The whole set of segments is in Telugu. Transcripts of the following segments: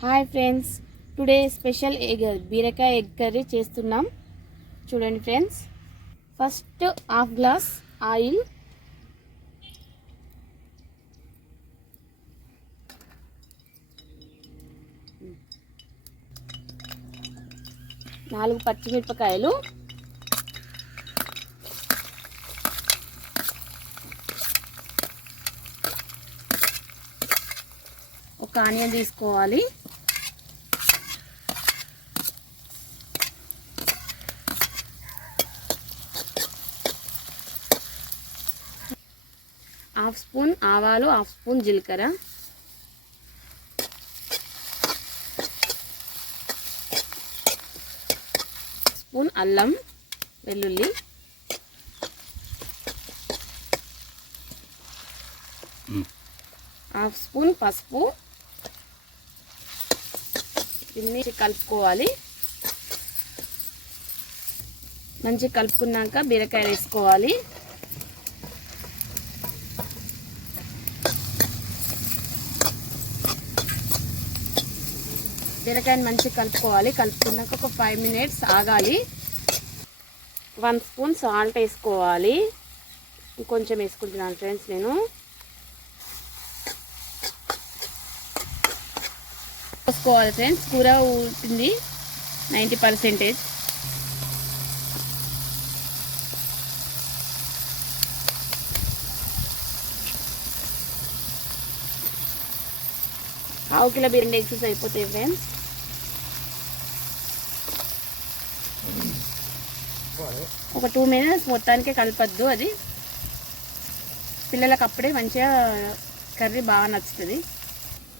హాయ్ ఫ్రెండ్స్, టుడే స్పెషల్ బీరకాయ ఎగ్ కర్రీ చేస్తున్నాం. చూడండి friends, first half glass oil, నాలుగు పచ్చిమిరపకాయలు, ఒక ఆనియన్ తీసుకోవాలి, హాఫ్ స్పూన్ ఆవాలు, హాఫ్ స్పూన్ జీలకర్ర, స్పూన్ అల్లం వెల్లుల్లి, హాఫ్ స్పూన్ పసుపు. దీన్ని కలుపుకోవాలి. మంచిగా కలుపుకున్నాక బీరకాయలు వేసుకోవాలి. బీరకాయని మంచిగా కలుపుకోవాలి. కలుపుకున్నాక ఒక 5 minutes ఆగాలి. 1 స్పూన్ సాల్ట్ వేసుకోవాలి. ఇంకొంచెం వేసుకుంటున్నాను ఫ్రెండ్స్ నేను. వేసుకోవాలి ఫ్రెండ్స్, కూర ఉడికింది 90%. ½ కిలో బిర్యానీ ఎగ్స్ అయిపోతాయి ఫ్రెండ్స్. ఒక 2 minutes మొత్తానికే కలపద్దు, అది పిల్లలకు అప్పుడే మంచిగా కర్రీ బాగా నచ్చుతుంది.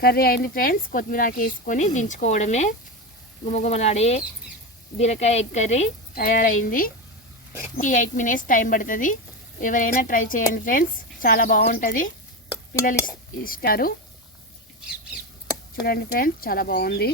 కర్రీ అయింది ఫ్రెండ్స్, కొత్తిమీరకి వేసుకొని దించుకోవడమే. గుమగుమలాడే బీరకాయ ఎగ్ కర్రీ తయారైంది. 8 minutes టైం పడుతుంది. ఎవరైనా ట్రై చేయండి ఫ్రెండ్స్, చాలా బాగుంటుంది, పిల్లలు ఇస్తారు. చూడండి ఫ్రెండ్స్, చాలా బాగుంది.